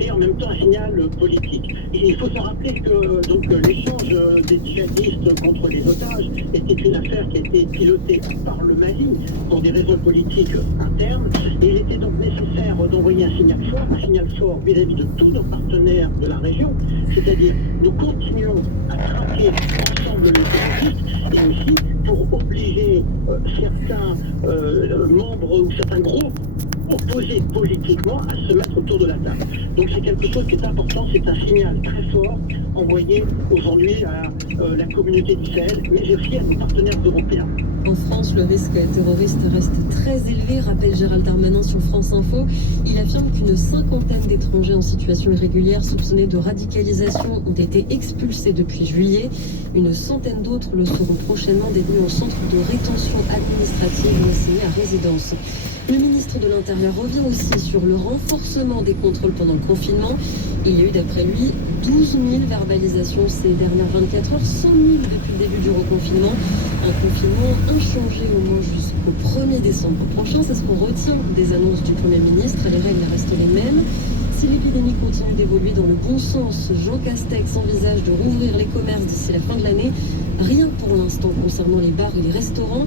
et en même temps un signal politique. Et il faut se rappeler que donc l'échange des djihadistes contre les otages était une affaire qui a été pilotée par le Mali pour des raisons politiques internes, et il était donc nécessaire d'envoyer un signal fort vis-à-vis de tous nos partenaires de la région, c'est-à-dire nous continuons à traquer ensemble les djihadistes, et aussi pour obliger certains membres ou certains groupes opposés politiquement à se mettre autour de la table. Donc c'est quelque chose qui est important, c'est un signal très fort envoyé aujourd'hui à la communauté du Sahel, mais aussi à nos partenaires européens. En France, le risque terroriste reste très élevé, rappelle Gérald Darmanin sur France Info. Il affirme qu'une cinquantaine d'étrangers en situation irrégulière soupçonnés de radicalisation ont été expulsés depuis juillet. Une centaine d'autres le seront prochainement détenus en centre de rétention administrative ou assignés à résidence. Le ministre de l'Intérieur revient aussi sur le renforcement des contrôles pendant le confinement. Il y a eu d'après lui 12 000 verbalisations ces dernières 24 heures, 100 000 depuis le début du reconfinement. Un confinement inchangé au moins jusqu'au 1er décembre prochain. C'est ce qu'on retient des annonces du Premier ministre. Les règles restent les mêmes. Si l'épidémie continue d'évoluer dans le bon sens, Jean Castex envisage de rouvrir les commerces d'ici la fin de l'année. Rien pour l'instant concernant les bars et les restaurants.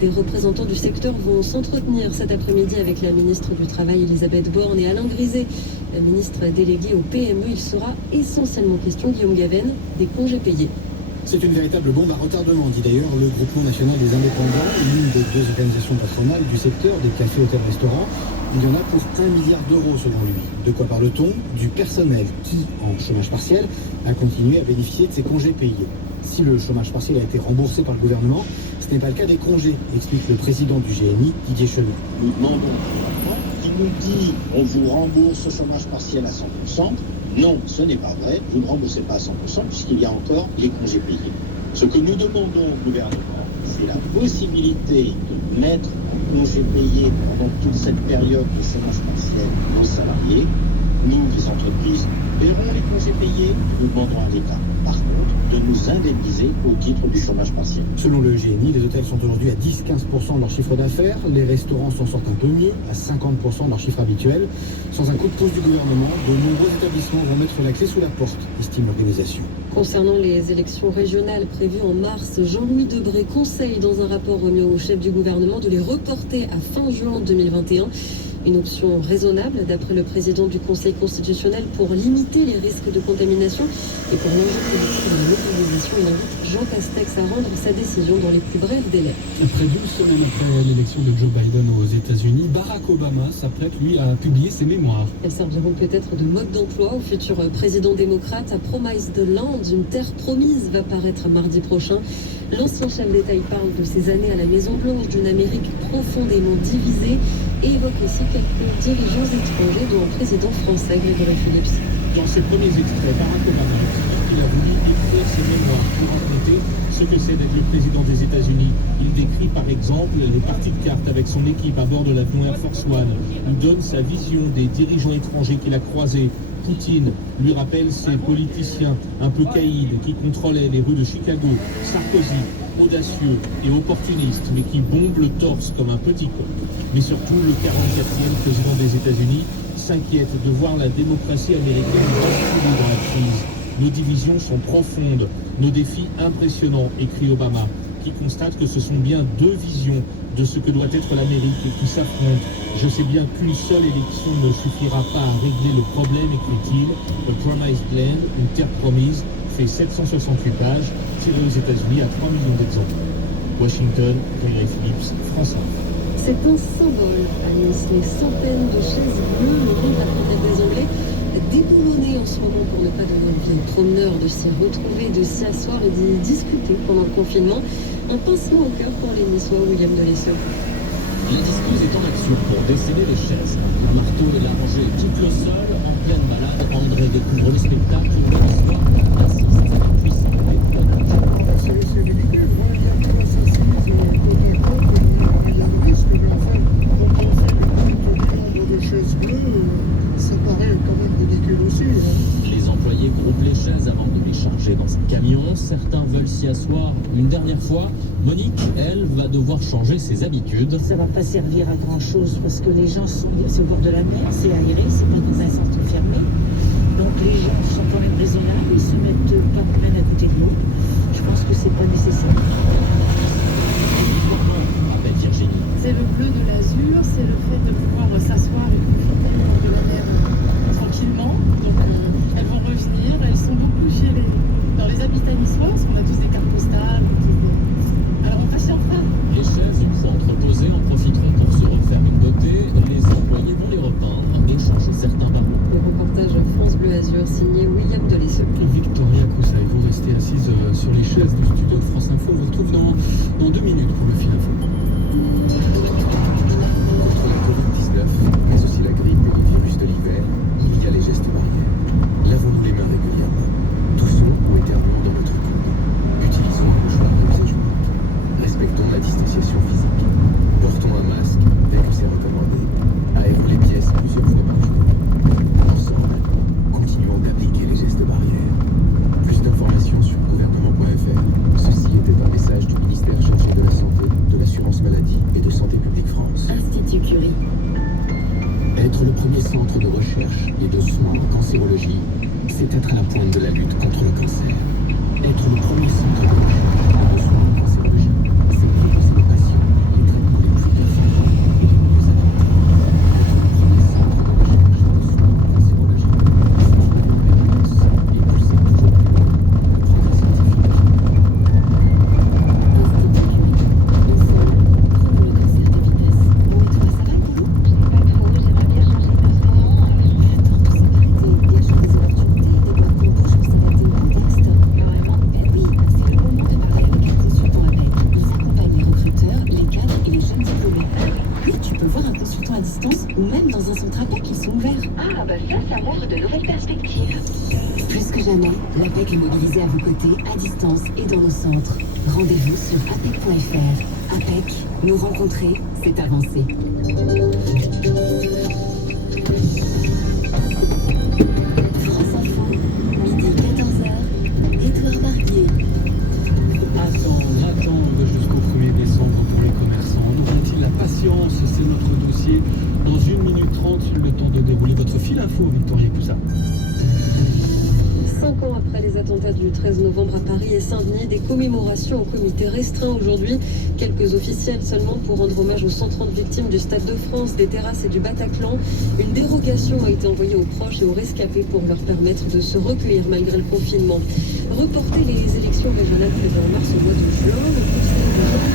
Des représentants du secteur vont s'entretenir cet après-midi avec la ministre du Travail Elisabeth Borne et Alain Griset, la ministre déléguée au PME. Il sera essentiellement question, Guillaume Gaven, des congés payés. C'est une véritable bombe à retardement, dit d'ailleurs le Groupement national des indépendants, l'une des deux organisations patronales du secteur des cafés, hôtels, restaurants. Il y en a pour 1 milliard d'euros selon lui. De quoi parle-t-on? Du personnel qui, en chômage partiel, a continué à bénéficier de ses congés payés. Si le chômage partiel a été remboursé par le gouvernement, ce n'est pas le cas des congés, explique le président du GNI, Didier Chelou. Nous demandons qui nous dit on vous rembourse le chômage partiel à 100%. Non, ce n'est pas vrai. Vous ne remboursez pas à 100% puisqu'il y a encore les congés payés. Ce que nous demandons au gouvernement, c'est la possibilité de mettre en congé payé pendant toute cette période de chômage partiel nos salariés. Nous, les entreprises, paierons les congés payés. Nous demandons à l'État, par contre, de nous indemniser au titre du chômage partiel. Selon le GNI, les hôtels sont aujourd'hui à 10-15% de leur chiffre d'affaires. Les restaurants s'en sortent un peu mieux, à 50% de leur chiffre habituel. Sans un coup de pouce du gouvernement, de nombreux établissements vont mettre la clé sous la porte, estime l'organisation. Concernant les élections régionales prévues en mars, Jean-Louis Debré conseille dans un rapport remis au chef du gouvernement de les reporter à fin juin 2021. Une option raisonnable, d'après le président du Conseil constitutionnel, pour limiter les risques de contamination et pour l'enjeu politique de la mobilisation. Il invite Jean Castex à rendre sa décision dans les plus brefs délais. Près d'une semaine après l'élection de Joe Biden aux États-Unis, Barack Obama s'apprête, lui, à publier ses mémoires. Elles serviront peut-être de mode d'emploi au futur président démocrate. A Promised Land, une terre promise, va paraître mardi prochain. L'ancien chef d'État y parle de ses années à la Maison-Blanche, d'une Amérique profondément divisée, et évoque aussi quelques dirigeants étrangers, dont un président français, Grégory Phillips. Dans ses premiers extraits, Barack Obama explique qu'il a voulu écrire ses mémoires pour raconter ce que c'est d'être le président des États-Unis. Il décrit par exemple les parties de cartes avec son équipe à bord de l'avion Air Force One. Il donne sa vision des dirigeants étrangers qu'il a croisés. Poutine lui rappelle ces politiciens un peu caïds qui contrôlaient les rues de Chicago. Sarkozy, audacieux et opportuniste, mais qui bombe le torse comme un petit con. Mais surtout, le 44e président des États-Unis s'inquiète de voir la démocratie américaine basculer dans la crise. Nos divisions sont profondes, nos défis impressionnants, écrit Obama, qui constate que ce sont bien deux visions de ce que doit être l'Amérique qui s'affrontent. Je sais bien qu'une seule élection ne suffira pas à régler le problème, écrit-il. The Promised Land, une terre promise, fait 768 pages, tiré aux États-Unis à 3 millions d'exemplaires. Washington, Grégory Phillips, France 1. C'est un symbole à Nice. Les centaines de chaises bleues, le groupe africain des Anglais, déboulonné en ce moment pour ne pas donner envie aux promeneurs de s'y retrouver, de s'y asseoir et d'y discuter pendant le confinement. Un pincement au cœur pour les Niçois, William Delesseux. La disqueuse est en action pour déceler les chaises. Un marteau et la rangée quitte le sol. En pleine balade, André découvre le spectacle où les Niçois assistent à la puissance des C'est ridicule. Moi, il y a tout l'assassin, c'est d'accord, il y a le risque, mais enfin, quand on fait le compte du nombre de chaises bleues, ça paraît quand même ridicule aussi. Les employés groupent les chaises avant de les charger dans un camion. Certains veulent s'y asseoir une dernière fois. Monique, elle, va devoir changer ses habitudes. Ça va pas servir à grand chose parce que les gens c'est au bord de la mer, c'est aéré, c'est pas dans un centre fermé. Donc les gens sont quand même raisonnables, ils se mettent pas l'un à côté de l'autre. Je pense que c'est pas nécessaire. Appelle Virginie. C'est le bleu de l'azur, c'est le fait de pouvoir s'asseoir et profiter au bord de la mer tranquillement. Donc elles vont revenir, elles sont beaucoup dans les habitats niçois, parce qu'on a tous des cartes postales. Alors on patientera. Les chaises, une fois entreposées, en profiteront pour se refaire une beauté. Les employés vont les repeindre et changer certains barreaux. Le reportage France Bleu Azur signé William Delesseux. Victoria Coussaille, vous restez assise sur les chaises du studio de France Info. On vous retrouve dans 2 minutes pour le fil info. Contre la Covid-19, mais aussi la grippe et les virus de l'hiver, il y a les gestes barrières. Lavons-nous les mains régulièrement. Toussons ou éternuons dans notre coude. Utilisons un mouchoir à usage unique. Respectons la distanciation physique. Portons un masque dès que c'est recommandé. Aérons les pièces plusieurs fois par jour. Ensemble, continuons d'appliquer les gestes barrières. Plus d'informations sur gouvernement.fr. Ceci était un message du ministère chargé de la Santé, de l'Assurance Maladie et de Santé Publique France. Institut Curie. Être le premier centre de recherche et de soins en cancérologie, c'est être à la pointe de la lutte contre le cancer. Être le premier centre de recherche et de soins en cancérologie, c'est proposer aux patients les traitements les plus performants et les mieux adaptés. Être le premier centre de recherche et de soins en cancérologie, c'est trouver une réponse et pousser toujours plus loin le progrès scientifique. Institut Curie. Une seule, contre le cancer de vitesse. Bon, et toi, ça va, Paulo? Pas trop, j'aimerais bien changer de ce moment. Attends, pour s'arrêter, il y a des opportunités, des boîtes qu'on bouge pour s'adapter au contexte. Carrément. Eh oui, c'est le moment de parler avec un consultant APEC. Ils accompagnent les recruteurs, les cadres et les jeunes diplômés. Oui, tu peux voir un consultant à distance ou même dans un centre APEC, ils sont ouverts. Ah, bah ça m'ouvre de nouvelles perspectives. Plus que jamais, l'APEC est mobilisé à vos côtés, à distance et dans nos centres. Rendez-vous sur apec.fr. APEC, nous rencontrer, c'est avancer. France Info, midi 14h, Édouard Barbier. Attendre jusqu'au 1er décembre pour les commerçants. Auront-ils la patience? C'est notre dossier. Dans 1 minute 30, le temps de dérouler votre fil info, Victoria Coussa. 5 ans après les attentats du 13 novembre à Paris et Saint-Denis, des commémorations en comité restreint aujourd'hui. Quelques officiels seulement pour rendre hommage aux 130 victimes du Stade de France, des terrasses et du Bataclan. Une dérogation a été envoyée aux proches et aux rescapés pour leur permettre de se recueillir malgré le confinement. Reporter les élections régionales prévues en mars au mois de juin, le Conseil de juin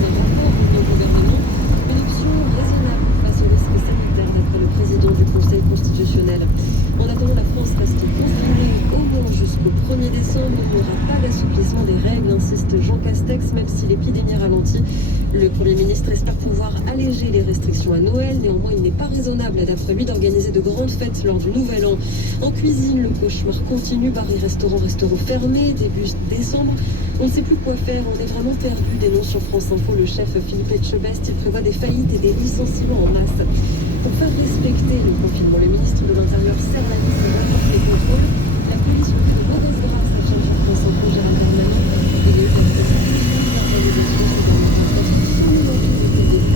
dans un rapport au gouvernement. Une option raisonnable face aux risques sanitaires d'après le président du Conseil constitutionnel. En attendant, la France reste confinée au moins jusqu'au 1er décembre. Il n'y aura pas d'assouplissement des règles, insiste Jean Castex, même si l'épidémie ralentit. Le Premier ministre espère pouvoir alléger les restrictions à Noël. Néanmoins, il n'est pas raisonnable, d'après lui, d'organiser de grandes fêtes lors du Nouvel An. En cuisine, le cauchemar continue. Bars et restaurants resteront fermés début décembre. On ne sait plus quoi faire, on est vraiment perdu, dénonce sur France Info le chef Philippe Etchebest. Il prévoit des faillites et des licenciements en masse. Pour faire respecter le confinement, le ministre de l'Intérieur serre la vis et renforce les contrôles. La police lui fait de mauvaises grâces, affirme sur France Info Gérald Darmanin. Il est ouvert l'organisation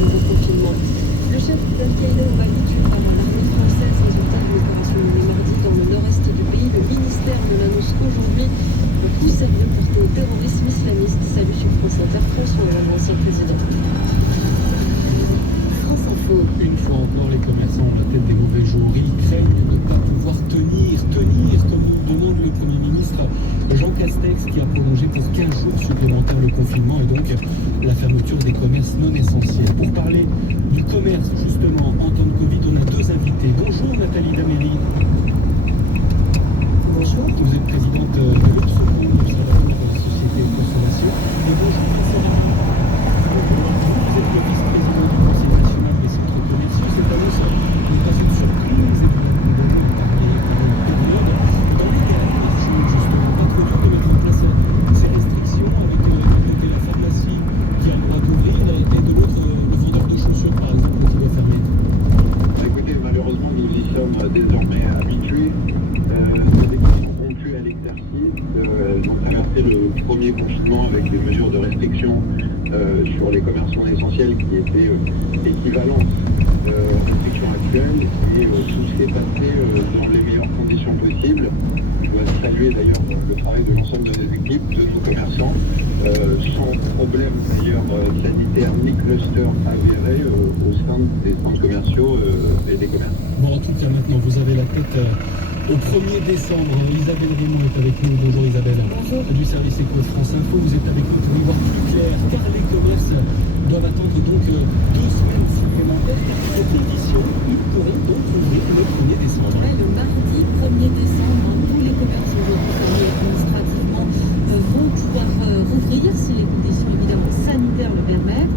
du confinement. Le chef d'Al-Qaïda au Mali tué par l'armée française, résultat d'une opération menée mardi dans le nord-est du pays. Le ministère de l'annonce aujourd'hui. Le coup sérieux porté au terrorisme islamiste. Salut sur France Inter, François Hollande, ancien président. France Info. Une fois encore, les commerçants ont la tête des mauvais jours. Ils craignent de ne pas pouvoir tenir, comme nous demande le Premier ministre Jean Castex, qui a prolongé pour 15 jours supplémentaires le confinement et donc la fermeture des commerces non essentiels. Pour parler du commerce, justement, en temps de Covid, on a 2 invités. Bonjour Nathalie Daméry. Bonjour. Vous êtes présidente de l'Observatoire de la Société de Consommation. Et bonjour Vincent. Vous êtes le vice-président du Conseil national des centres commerciaux. Cette annonce n'est pas une surprise. Et vous avez parlé d'une période dans lesquelles il marche justement pas trop dur de mettre en place ces restrictions avec d'un côté la pharmacie qui a le droit d'ouvrir et de l'autre le vendeur de chaussures par exemple qui doit fermer. Écoutez, malheureusement nous y sommes désormais habitués. C'est des qui sont rompus à l'exercice. effectivement avec des mesures de restriction sur les commerçants essentiels qui étaient équivalentes aux restrictions actuelles et tout s'est passé dans les meilleures conditions possibles. Je dois saluer d'ailleurs le travail de l'ensemble de nos équipes, de nos commerçants, sans problème d'ailleurs sanitaire ni cluster avéré au sein des centres commerciaux et des commerces. Bon, en tout cas, maintenant, vous avez la tête au 1er décembre. Isabelle Raymond est avec nous. Bonjour Isabelle. Bonjour. Du service Éco France Info, vous êtes avec nous pour y voir plus clair, car les commerces doivent attendre donc 2 semaines supplémentaires, car aux conditions, ils pourront donc ouvrir le 1er décembre. Ouais, le mardi 1er décembre, tous les commerces aujourd'hui fermés administrativement vont pouvoir rouvrir si les conditions évidemment sanitaires le permettent.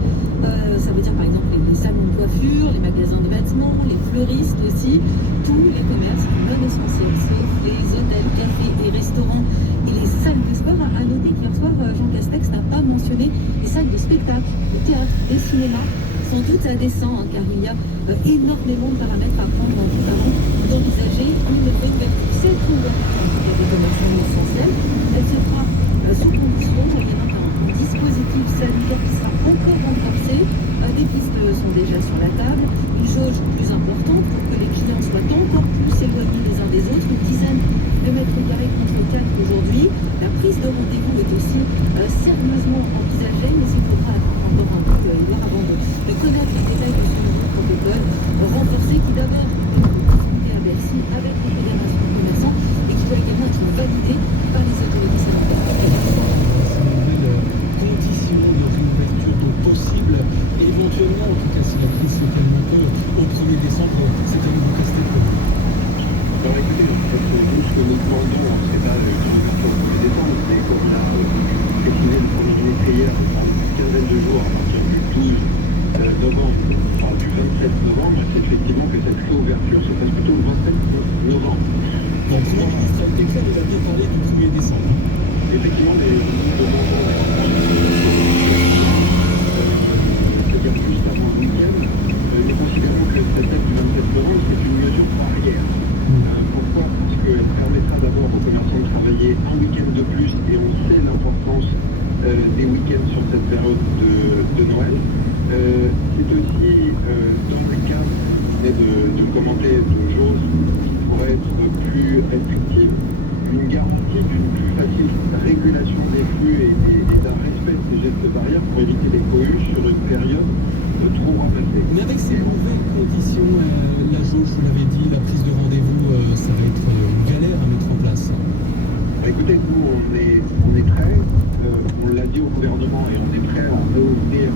Ça veut dire par exemple les salons de coiffure, les magasins de vêtements, les fleuristes aussi, tous les commerces non essentiels, sauf les hôtels, cafés et restaurants et les salles de sport. À noter qu'hier soir, Jean Castex n'a pas mentionné les salles de spectacle, le théâtre, les cinémas, sans doute indécent, car il y a énormément de paramètres à prendre en compte avant d'envisager une réouverture. Cette réouverture des commerces non essentiels, elle se fera sous condition, moyennant un dispositif sanitaire qui sera encore renforcé. Des pistes sont déjà sur la table, une jauge plus importante pour que les clients soient encore plus éloignés les uns des autres, une dizaine de mètres carrés contre 4 aujourd'hui. La prise de rendez-vous est aussi sérieusement envisagée, mais il faudra attendre encore un peu avant de connaître les détails de ce nouveau protocole renforcé qui d'abord est à Bercy avec les fédérations de commerçants et qui doit également être validé par les autorités sanitaires. Conditions de réouverture donc possibles, et éventuellement, en tout cas si la crise se calme un peu, au 1er décembre, c'est à nouveau casté pour vous. Alors écoutez, nous, ce que nous demandons, c'est pas une réouverture au 1er décembre, mais comme l'a précisé le Premier ministre hier, dans une quinzaine de jours à partir du 12 novembre, enfin du 27 novembre, c'est effectivement que cette réouverture se fasse plutôt le 27 novembre. Donc, le Premier ministre a été clair, il a bien parlé du 1er décembre. Effectivement, nous demandons c'est-à-dire juste avant le week-end, nous considérons que cette date du 27 novembre, c'est une mesure barrière. Pourquoi? Parce qu'elle permettra d'abord aux commerçants de travailler un week-end de plus, et on sait l'importance des week-ends sur cette période de Noël. C'est aussi dans le cadre de commenter de choses qui pourraient être plus restrictives, une garantie d'une plus facile régulation des flux et d'un respect des gestes barrières pour éviter les cohues sur une période trop ramassée. Mais avec ces nouvelles conditions, la jauge, vous l'avez dit, la prise de rendez-vous, ça va être une galère à mettre en place. Écoutez, nous, on est prêts, on l'a dit au gouvernement et on est prêt à réouvrir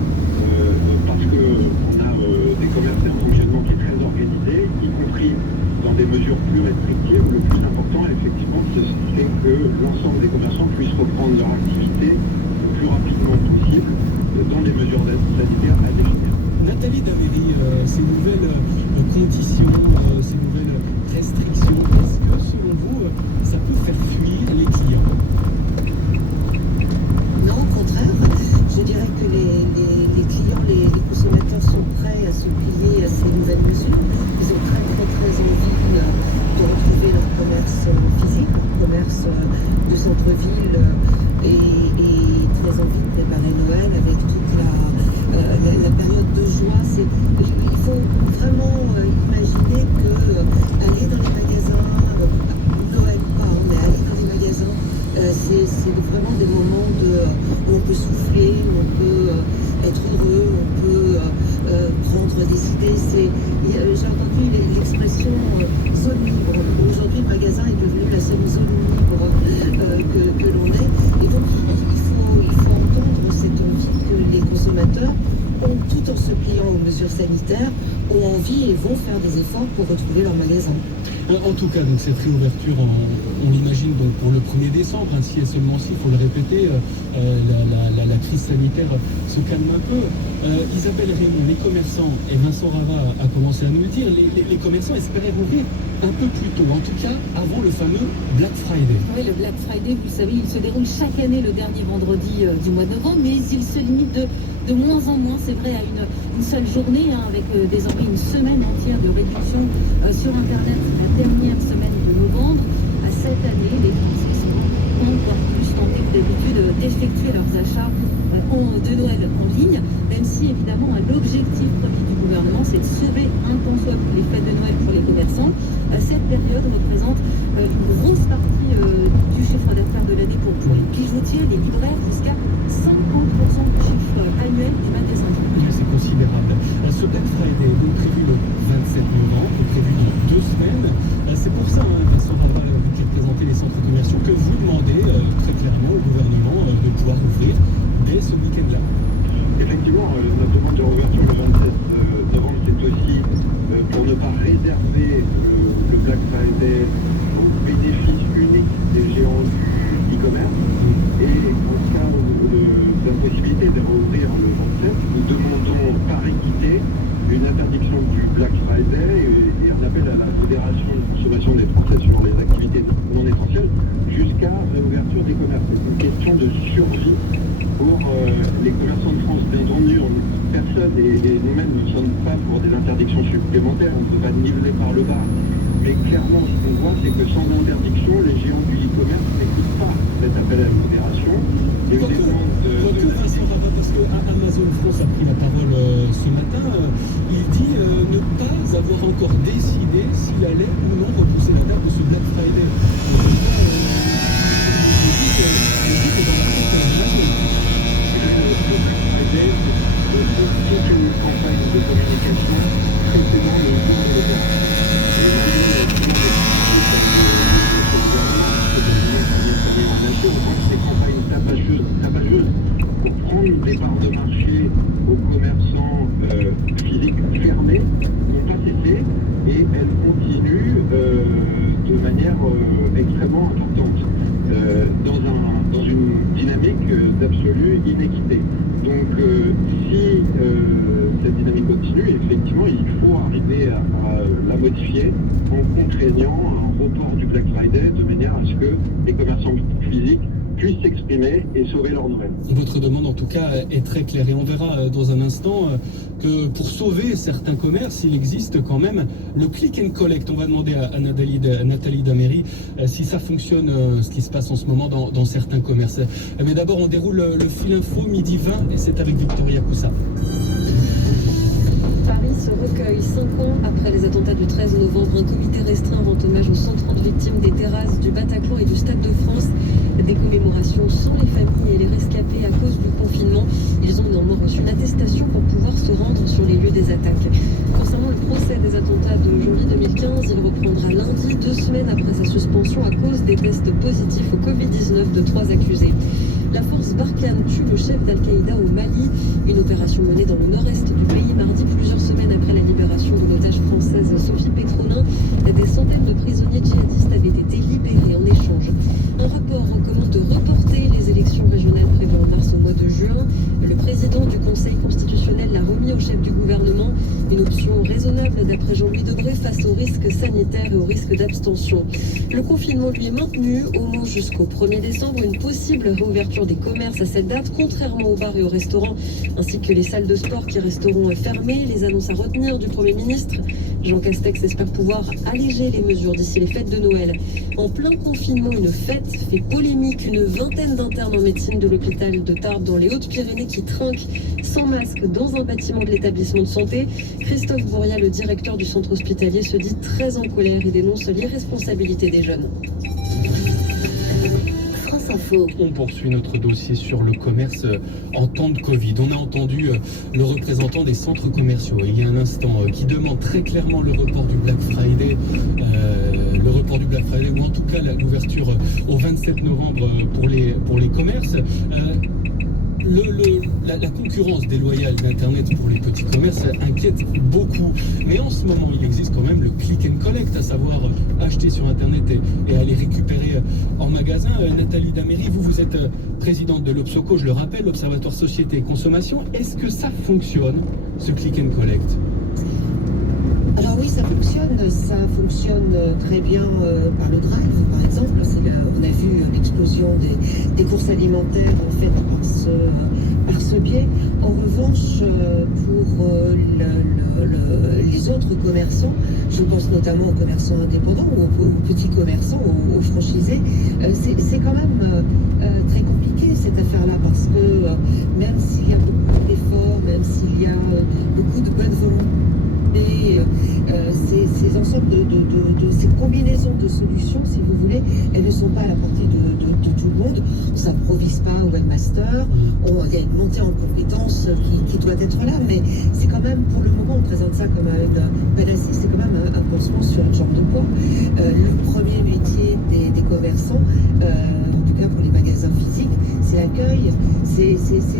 parce qu'on a des commerces et un fonctionnement qui est très organisé, y compris dans des mesures plus restrictives. Le plus important, effectivement, c'est que l'ensemble des commerçants puissent reprendre leur activité le plus rapidement possible dans les mesures sanitaires à définir. Nathalie Daméry, ces nouvelles conditions, ces nouvelles restrictions, est-ce que selon vous, ça peut faire fuir les clients? Non, au contraire. Je dirais que les clients, les consommateurs sont prêts à se plier à ces nouvelles mesures. Ils ont très envie de retrouver leur commerce physique, leur commerce de centre-ville et très envie de préparer Noël avec toute la période de joie. Il faut vraiment imaginer que aller dans les magasins, Noël pas, mais aller dans les magasins, c'est vraiment des moments où on peut souffler, où on peut être heureux, où on peut prendre des idées. J'ai entendu l'expression zone libre. Aujourd'hui, le magasin est devenu la seule zone libre que l'on est. Et donc, il faut entendre cette envie que les consommateurs ont, tout en se pliant aux mesures sanitaires, ont envie et vont faire des efforts pour retrouver leur magasin. En tout cas, donc cette réouverture, on l'imagine donc pour le 1er décembre, si et seulement si, il faut le répéter, la crise sanitaire se calme un peu. Isabelle Raymond, les commerçants, et Vincent Rava a commencé à nous le dire, les commerçants espéraient rouvrir un peu plus tôt, en tout cas avant le fameux Black Friday. Oui, le Black Friday, vous le savez, il se déroule chaque année le dernier vendredi du mois de novembre, mais il se limite de moins en moins, c'est vrai, à une seule journée, avec désormais une semaine entière de réduction sur Internet, la dernière semaine de novembre. Cette année, les Français sont ont, voire plus tenté que d'habitude, d'effectuer leurs achats de Noël en ligne, même si évidemment l'objectif premier du gouvernement c'est de sauver un tant soit peu les fêtes de Noël pour les commerçants. Cette période représente une grosse partie du chiffre d'affaires de l'année pour les bijoutiers, les libraires, jusqu'à 50% du chiffre annuel des magasins. C'est considérable. Ce Black Friday est donc prévu le 27 novembre, prévu dans 2 semaines. C'est pour ça, Vincent Dorval, qui représentait les centres commerciaux, que vous demandez très clairement au gouvernement de pouvoir ouvrir dès ce week-end-là. Effectivement, notre demande de réouverture le 27 novembre, c'est aussi pour ne pas réserver le Black Friday au bénéfice unique des géants du e-commerce. Et en cas d'impossibilité de rouvrir le 27, nous demandons par équité une interdiction du Black Friday et un appel à la Fédération de consommation des Français sur les activités non essentielles jusqu'à réouverture des commerces. C'est une question de survie pour les commerçants de France. Bien entendu, personne et nous-mêmes ne sommes pas pour des interdictions supplémentaires, on ne peut pas niveler par le bas. Mais clairement, ce qu'on voit, c'est que sans interdiction, les géants du e-commerce n'écoutent pas cet appel à la Fédération. Il y a une demande parce que Amazon France a pris la parole ce matin, il dit ne pas avoir encore décidé s'il allait ou non repousser la date de ce Black Friday. toute une campagne de communication précédant le jour de l'opération. On pense que ces campagnes tapageuses pour prendre des parts de marché aux commerçants physiques fermés n'ont pas cessé et elles continuent de manière extrêmement importante dans une dynamique d'absolue inéquité. Donc si cette dynamique continue, effectivement, il faut arriver à la modifier en contraignant un report du Black Friday de manière à ce que les commerçants physiques puissent s'exprimer et sauver leur Noël. Votre demande en tout cas est très claire et on verra dans un instant que pour sauver certains commerces, il existe quand même le click and collect. On va demander à Nathalie Daméry si ça fonctionne, ce qui se passe en ce moment dans certains commerces. Mais d'abord on déroule le fil info midi 20 et c'est avec Victoria Coussa. Paris se recueille 5 ans après les attentats du 13 novembre. Un comité restreint rend hommage aux 130 victimes des terrasses du Bataclan et du Stade de France. Des commémorations sans les familles et les rescapés à cause du confinement. Ils ont néanmoins reçu une attestation pour pouvoir se rendre sur les lieux des attaques. Concernant le procès des attentats de janvier 2015, il reprendra lundi, 2 semaines après sa suspension à cause des tests positifs au Covid-19 de 3 accusés. La force Barkhane tue le chef d'Al-Qaïda au Mali. Une opération menée dans le nord-est du pays mardi, plusieurs semaines après la libération de l'otage française Sophie Pétronin. Des centaines de prisonniers djihadistes avaient été libérés en échange. Un rapport recommande de reporter les élections régionales prévues en mars au mois de juin. Le président du Conseil constitutionnel l'a remis au chef du gouvernement. Une option raisonnable d'après Jean-Louis Debré face aux risques sanitaires et aux risques d'abstention. Le confinement lui est maintenu au moins jusqu'au 1er décembre. Une possible réouverture des commerces à cette date, contrairement aux bars et aux restaurants, ainsi que les salles de sport qui resteront fermées. Les annonces à retenir du Premier ministre. Jean Castex espère pouvoir alléger les mesures d'ici les fêtes de Noël. En plein confinement, une fête fait polémique. Une vingtaine d'internes en médecine de l'hôpital de Tarbes dans les Hautes-Pyrénées qui trinquent sans masque dans un bâtiment de l'établissement de santé. Christophe Bourria, le directeur du centre hospitalier, se dit très en colère et dénonce l'irresponsabilité des jeunes. On poursuit notre dossier sur le commerce en temps de Covid. On a entendu le représentant des centres commerciaux il y a un instant qui demande très clairement le report du Black Friday, ou en tout cas l'ouverture au 27 novembre pour les commerces. La concurrence déloyale d'Internet pour les petits commerces inquiète beaucoup. Mais en ce moment, il existe quand même le click and collect, à savoir acheter sur Internet et aller récupérer en magasin. Nathalie Daméry, vous êtes présidente de l'Obsoco, je le rappelle, l'Observatoire Société et Consommation. Est-ce que ça fonctionne, ce click and collect ? Alors oui, ça fonctionne très bien par le drive, par exemple. On a vu l'explosion des courses alimentaires faites par ce biais. En revanche, pour les autres commerçants, je pense notamment aux commerçants indépendants ou aux petits commerçants, aux franchisés, c'est quand même très compliqué cette affaire-là parce que même s'il y a beaucoup d'efforts, même s'il y a beaucoup de bonne volonté, ces ensembles ces combinaisons de solutions, si vous voulez, elles ne sont pas à la portée de tout le monde. On ne s'improvise pas au webmaster, il y a une montée en compétences qui doit être là, mais c'est quand même, pour le moment, on présente ça comme une panacée, c'est quand même un pansement sur une jambe de bois. Le premier métier des commerçants, en tout cas pour les magasins physiques, c'est l'accueil, c'est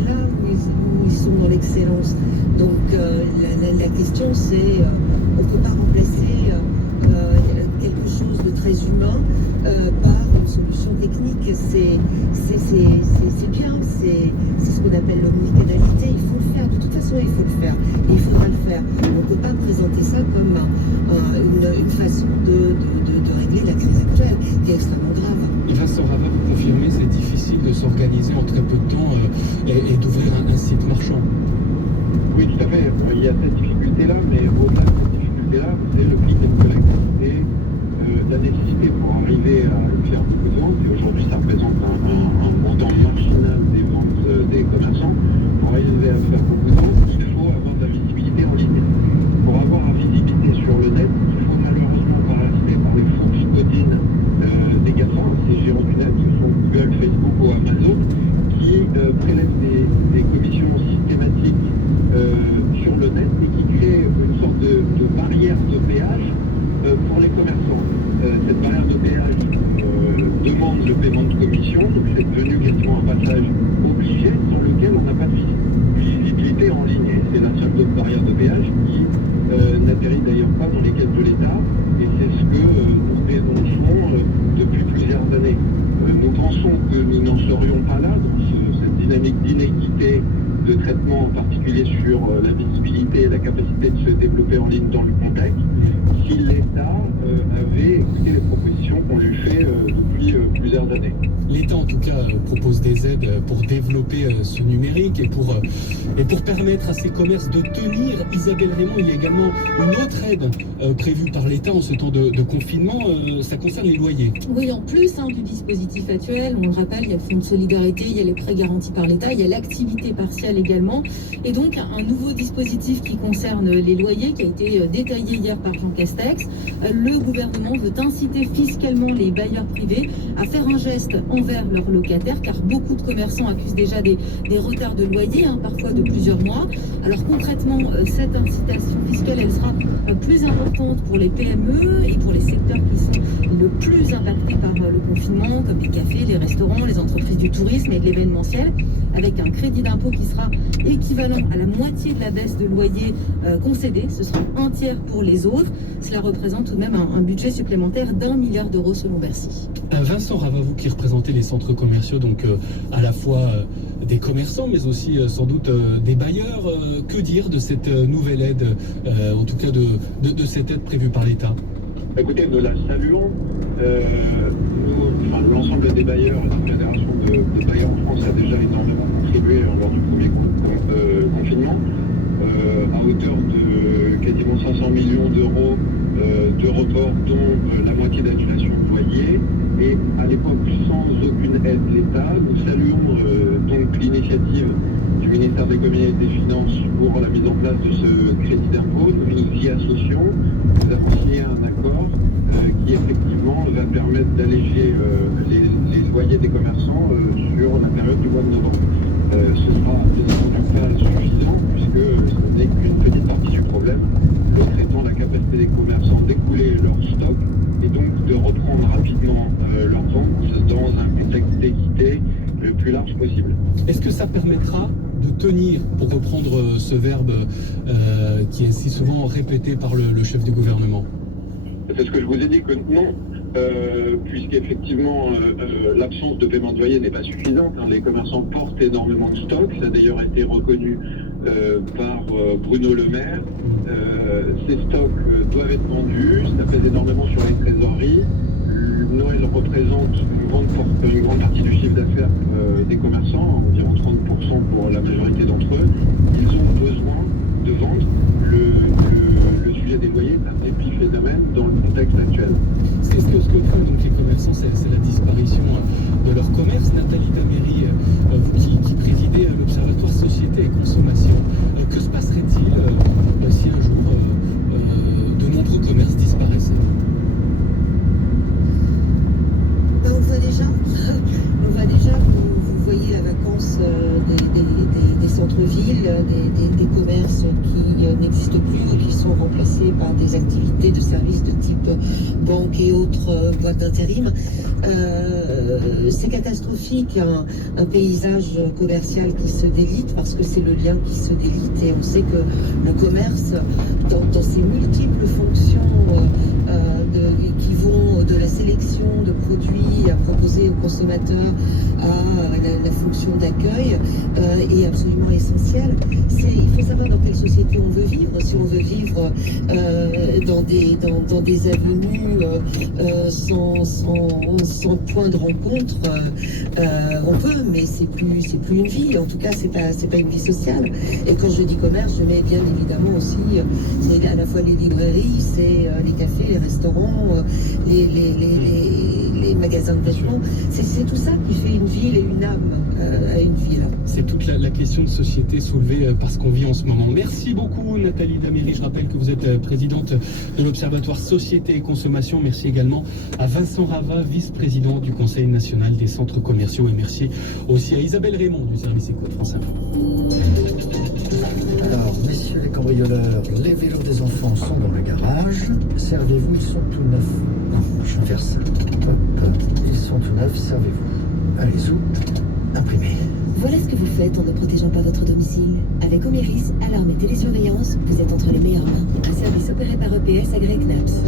là où ils sont dans l'excellence. Donc la question c'est, on ne peut pas remplacer quelque chose de très humain par une solution technique. C'est bien, c'est ce qu'on appelle l'omnicanalité. Il faut le faire, de toute façon il faut le faire, et il faudra le faire. On ne peut pas présenter ça comme une façon de régler la crise actuelle, qui est extrêmement grave. Et Vincent Rava, vous confirmez, c'est difficile de s'organiser en très peu de temps et d'ouvrir un site marchand. Oui, tout à fait. Il y a cette difficulté-là, mais au-delà de cette difficulté-là, c'est le clic and collect. C'est la nécessité pour arriver à faire beaucoup de ventes, et aujourd'hui ça représente un montant marginal des ventes des commerçants. Pour arriver à faire beaucoup de ventes, il faut avoir de la visibilité en ligne. Pour avoir la visibilité sur le net, il faut malheureusement pas rester par les fonctions codines des GAFA, ces géants du net qui font Google, Facebook ou Amazon, qui prélèvent des commissions systématiques sur le net et qui crée une sorte de barrière de péage pour les commerçants. Cette barrière de péage demande le paiement de commission, donc c'est devenu quasiment un passage obligé sur lequel on n'a pas de visibilité en ligne. Et c'est la seule barrière de péage qui n'atterrit d'ailleurs pas dans les caisses de l'État, et c'est ce que nous dénonçons depuis plusieurs années. Nous pensons que nous n'en serions pas là dans cette dynamique d'inéquité de traitement, en particulier sur la visibilité et la capacité de se développer en ligne dans le contexte, si l'État avait écouté les propositions qu'on lui fait depuis plusieurs années. L'État, en tout cas, propose des aides pour développer ce numérique et pour permettre à ces commerces de tenir. Isabelle Raymond, il y a également une autre aide prévue par l'État en ce temps de confinement. Ça concerne les loyers. Oui, en plus du dispositif actuel, on le rappelle, il y a le fonds de solidarité, il y a les prêts garantis par l'État, il y a l'activité partielle également. Et donc, un nouveau dispositif qui concerne les loyers, qui a été détaillé hier par Jean Castex. Le gouvernement veut inciter fiscalement les bailleurs privés à faire un geste envers leurs locataires, car beaucoup de commerçants accusent déjà des retards de loyer, parfois de plusieurs mois. Alors concrètement, cette incitation fiscale, elle sera plus importante pour les PME et pour les secteurs qui sont le plus impactés par le confinement, comme les cafés, les restaurants, les entreprises du tourisme et de l'événementiel, avec un crédit d'impôt qui sera équivalent à la moitié de la baisse de loyer concédée. Ce sera un tiers pour les autres. Cela représente tout de même un budget supplémentaire d'1 milliard d'euros selon Bercy. Vincent Rava, vous qui représentez les centres commerciaux, donc à la fois des commerçants, mais aussi sans doute des bailleurs, que dire de cette nouvelle aide, en tout cas de cette aide prévue par l'État? Écoutez, nous la saluons. L'ensemble des bailleurs, la fédération de bailleurs en France a déjà énormément contribué lors du premier confinement, à hauteur de quasiment 500 millions d'euros de report, dont la moitié d'annulation de loyer. Et à l'époque, sans aucune aide de l'État, nous saluons donc l'initiative du ministère de l'Économie et des Finances pour la mise en place de ce crédit d'impôt. Nous nous y associons. Nous avons signé un accord qui effectivement va permettre d'alléger les loyers des commerçants sur la période du mois de novembre. Ce sera bien entendu pas suffisant, puisque ce n'est qu'une petite partie du problème, l'autre étant la capacité des commerçants d'écouler leur stock et donc de reprendre rapidement leurs ventes dans un contexte d'équité le plus large possible. Est-ce que ça permettra de tenir, pour reprendre ce verbe qui est si souvent répété par le chef du gouvernement? C'est ce que je vous ai dit que non, puisqu'effectivement l'absence de paiement de loyer n'est pas suffisante. Les commerçants portent énormément de stock, ça a d'ailleurs été reconnu par Bruno Le Maire. Ces stocks doivent être vendus, ça pèse énormément sur les trésoreries. Noël représente une grande partie du chiffre d'affaires des commerçants, environ 30% pour la majorité d'entre eux. Ils ont besoin de vendre. Le sujet des façon, c'est la disparition de leur commerce. Nathalie Daméry, vous qui présidez l'Observatoire Société et Consommation, que se passerait-il si un jour de nombreux commerces disparaissaient? On le voit déjà, vous voyez la vacance des centres-villes, des commerces qui n'existent plus ou qui sont remplacés par des activités de services de type banque et autres boîtes d'intérim. C'est catastrophique, un paysage commercial qui se délite parce que c'est le lien qui se délite et on sait que le commerce, dans ses multiples fonctions qui vont de la sélection de produits à proposer aux consommateurs à la fonction d'accueil est absolument essentielle. Il faut savoir dans quelle société on veut vivre. Si on veut vivre dans des avenues sans point de rencontre, on peut, mais c'est plus une vie. En tout cas, c'est pas une vie sociale. Et quand je dis commerce, je mets bien évidemment aussi, c'est à la fois les librairies, c'est les cafés, les restaurants, les magasins de vêtements. C'est tout ça qui fait une ville et une âme à une ville. C'est toute la question de société soulevée par ce qu'on vit en ce moment. Merci beaucoup Nathalie Daméry. Je rappelle que vous êtes présidente de l'Observatoire Société et Consommation. Merci également à Vincent Rava, vice-président du Conseil national des centres commerciaux. Et merci aussi à Isabelle Raymond du service Éco de France Info. Alors, messieurs les cambrioleurs, les vélos des enfants sont dans le garage. Servez-vous, ils sont tout neufs. Non, j'inverse. Hop, ils sont tout neufs, servez-vous. Allez, sous, imprimez. Voilà ce que vous faites en ne protégeant pas votre domicile. Avec Oméris, alarme et télésurveillance, vous êtes entre les meilleures mains. Un service opéré par EPS agréé CNAPS.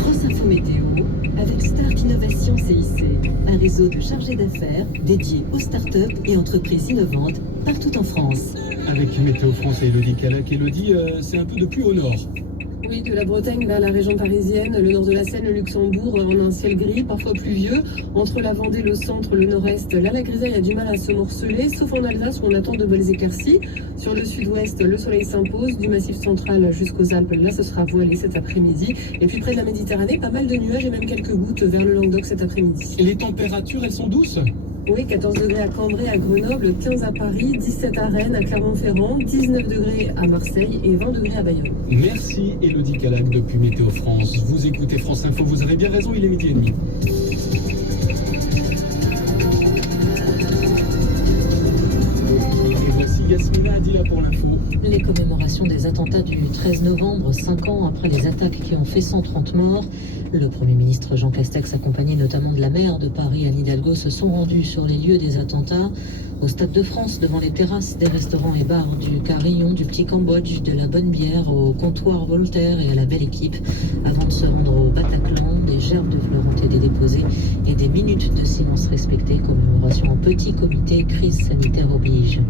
France Info Météo, avec Stark Innovation CIC, un réseau de chargés d'affaires dédié aux startups et entreprises innovantes partout en France. Avec Météo France et Elodie Calac. Elodie, c'est un peu de plus au nord. Oui, de la Bretagne vers la région parisienne, le nord de la Seine, le Luxembourg, on a un ciel gris, parfois pluvieux. Entre la Vendée, le centre, le nord-est, là la grisaille a du mal à se morceler, sauf en Alsace où on attend de belles éclaircies. Sur le sud-ouest, le soleil s'impose, du massif central jusqu'aux Alpes, là ce sera voilé cet après-midi. Et puis près de la Méditerranée, pas mal de nuages et même quelques gouttes vers le Languedoc cet après-midi. Et les températures, elles sont douces ? Oui, 14 degrés à Cambrai, à Grenoble, 15 à Paris, 17 à Rennes, à Clermont-Ferrand, 19 degrés à Marseille et 20 degrés à Bayonne. Merci Elodie Calac depuis Météo France. Vous écoutez France Info, vous avez bien raison, il est 12h30. Et voici Yasmina Adila pour l'info. Les commémorations des attentats du 13 novembre, 5 ans après les attaques qui ont fait 130 morts. Le Premier ministre Jean Castex, accompagné notamment de la maire de Paris, Anne Hidalgo, se sont rendus sur les lieux des attentats. Au Stade de France, devant les terrasses des restaurants et bars du Carillon, du Petit Cambodge, de la Bonne Bière, au comptoir Voltaire et à la Belle Équipe, avant de se rendre au Bataclan, des gerbes de fleurs ont été déposées et des minutes de silence respectées. Commémoration en petit comité, crise sanitaire oblige.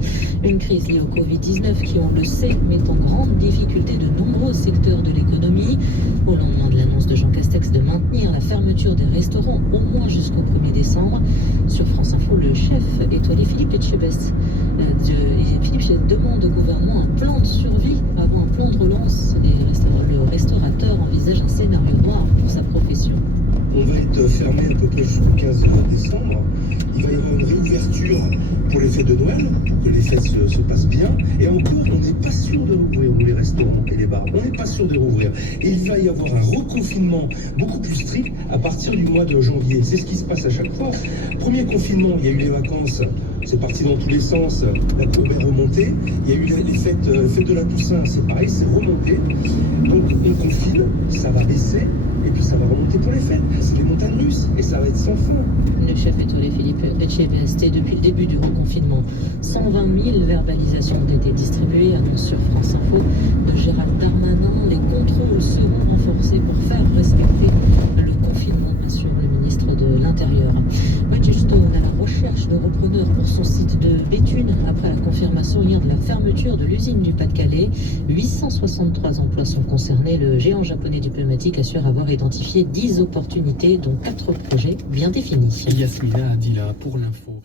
Une crise liée au Covid-19 qui, on le sait, met en grande difficulté de nombreux secteurs de l'économie. Au lendemain de l'annonce de Jean Castex de maintenir la fermeture des restaurants au moins jusqu'au 1er décembre, sur France Info, le chef étoilé Philippe Etchebest demande au gouvernement un plan de survie avant un plan de relance. Le restaurateur envisage un scénario noir pour sa profession. On va être fermé à peu près jusqu'au 15 décembre. Il va y avoir une réouverture pour les fêtes de Noël, pour que les fêtes se passent bien. Et encore, on n'est pas sûr de rouvrir, nous, les restaurants et les bars. On n'est pas sûr de rouvrir. Et il va y avoir un reconfinement beaucoup plus strict à partir du mois de janvier. C'est ce qui se passe à chaque fois. Premier confinement, il y a eu les vacances. C'est parti dans tous les sens, la courbe est remontée. Il y a eu les fêtes de la Toussaint, c'est pareil, c'est remonté. Donc on confine, ça va baisser, et puis ça va remonter pour les fêtes. C'est les montagnes russes, et ça va être sans fin. Le chef étoilé Philippe Etchebest, depuis le début du reconfinement, 120 000 verbalisations ont été distribuées, annonce sur France Info de Gérald Darmanin. Les contrôles seront renforcés pour faire respecter le confinement, assure le ministre de l'Intérieur. Bridgestone à la recherche de repreneurs pour son site de Béthune après la confirmation hier de la fermeture de l'usine du Pas-de-Calais. 863 emplois sont concernés. Le géant japonais du pneumatique assure avoir identifié 10 opportunités, dont 4 projets bien définis. Yasmina Adila pour l'info.